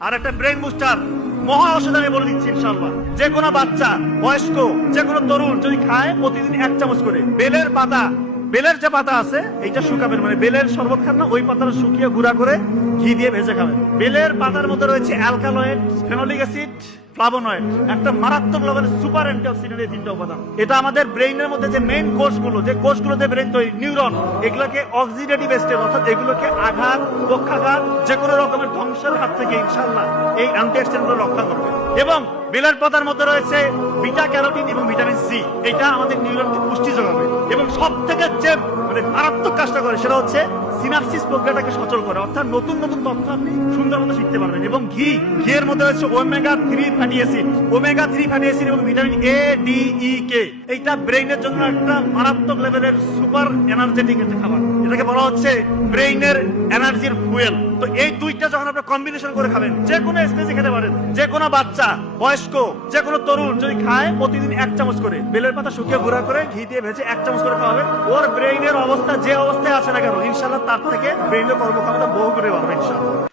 আর একটা brain booster মহা ঔষধ আমি বলে দিচ্ছি ইনশাআল্লাহ। যে কোনো বাচ্চা, বয়স্ক, যে কোনো তরুণ যদি খায় প্রতিদিন 1 চামচ করে বেলের পাতা, বেলের যে পাতা আছে এইটা শুকাবেন, মানে বেলের শরবত খান না, ওই পাতাটা শুকিয়ে গুঁড়া করে ঘি দিয়ে ভেজে খাবেন। বেলের পাতার মধ্যে রয়েছে অ্যালকালয়েড, ফেনোলিক অ্যাসিড, ফ্লাভোনয়েড, একটা মারাত্মক লেভেলের সুপার অ্যান্টিঅক্সিডেন্ট, এই 3টা উপাদান। এটা আমাদের ব্রেইনের মধ্যে যে মেইন কোষগুলো, যে কোষগুলোতে ব্রেইন তৈরি, নিউরন, এগুলোকে অক্সিডেটিভ স্টেট অর্থাৎ এগুলোকে আঘাত, পক্ষাঘাত, যে কোনো রকমের ধ্বংসের হাত থেকে ইনশাআল্লাহ এই অ্যান্টিঅক্সিডেন্টগুলো রক্ষা করবে। এবং বেলের পাতার মধ্যে রয়েছে বিটা ক্যারোটিন এবং ভিটামিন সি, এটা আমাদের নিউরনকে পুষ্টি যোগাবে। এবং সব থেকে যে মানে মারাত্মক কাজটা করে সেটা হচ্ছে সিনাপসিস প্রক্রিয়াটাকে সচল করে, অর্থাৎ নতুন নতুন তথ্য আপনি সুন্দর মতো শিখতে পারবেন। এবং ঘিয়ের মধ্যে রয়েছে omega 3 fatty acid, omega 3 fatty acid এবং ভিটামিন এ, ডি, ই, কে। এইটা ব্রেইনের জন্য একটা মারাত্মক লেভেলের সুপার এনার্জেটিক একটা খাবার, এটাকে বলা হচ্ছে ব্রেইনের এনার্জির ফুয়েল। তো এই দুইটা যখন আপনি কম্বিনেশন করে খাবেন, যে কোনো স্টেজে খেতে পারেন, যে কোনো বাচ্চা, বয়স্ক, যে কোনো তরুণ যদি খায় প্রতিদিন 1 চামচ করে বেলের পাতা শুকিয়ে গুঁড়া করে ঘি দিয়ে ভেজে 1 চামচ করে খাওয়াবে, ওর ব্রেইনের অবস্থা যে অবস্থায় আছে না কেন ইনশাআল্লাহ তার থেকে ব্রেইনের কর্মক্ষমতা বহু করে বাড়বে ইনশাআল্লাহ।